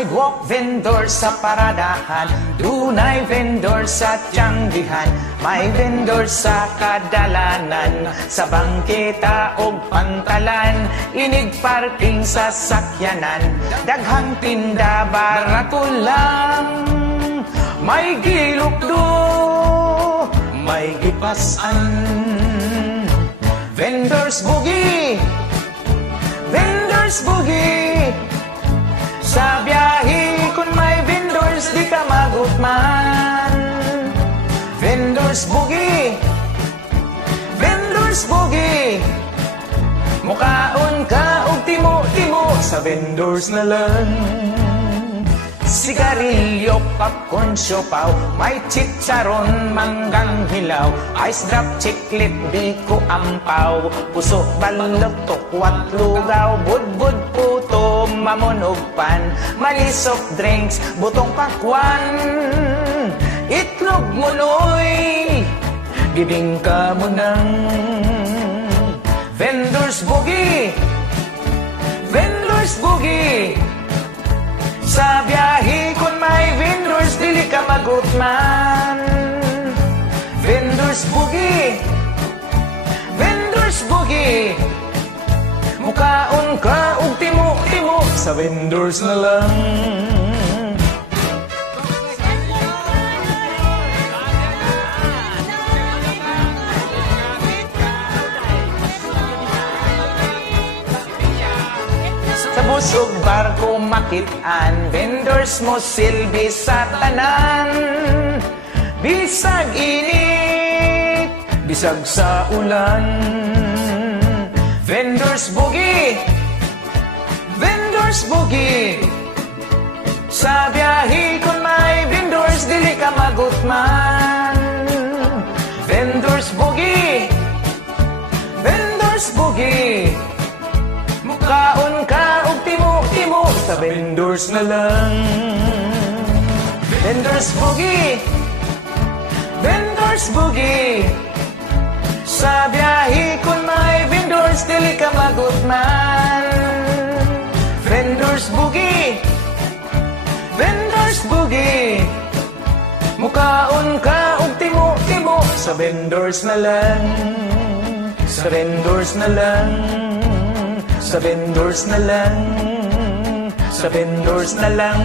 sidewalk vendor sa paradahan, dunay vendor sa tiyanggihan, may vendor sa kadalanan, sa bangketa o pantalan, inig parking sa sakyanan, daghang tinda barato lang, may gilukdo, may gipasan. Vendors Boogie, Vendors Boogie, sa biyahe kung may vendors di ka magutman. Vendors Boogie, Vendors Boogie, mukaon ka og timo-timo sa vendors na lang. Sigarilyo, popcorn, siopaw, may chicharon, manggang hilaw, ice drop, chiclet, biko, ampaw, puso, balot, tokwat, lugaw, budbud, puto, mamon, ug pan, malisok, drinks, butong pakwan, itlog, munoy, bibingka mo ng Vendors Boogie, Vendors Boogie, sa biyahe kung may vendors, dili ka magutman. Vendors Boogie, Vendors Boogie, mukaon ka og timo-timo sa vendors na lang. Sa busog barko makitaan, vendors mo silbi sa tanan. Bisag init, bisag sa ulan. Vendors Boogie, Vendors Boogie, sa biyahe kung may vendors, dili ka magutman. Vendors Boogie, Vendors Boogie, mukaon ka og timo-timo sa vendors na lang. Vendors Boogie, Vendors Boogie, sa biyahe kung may vendors, dili ka magutman. Vendors Boogie, Vendors Boogie, mukaon ka og timo-timo sa vendors na lang. Sa vendors na lang, sa vendors na lang, sa vendors na lang.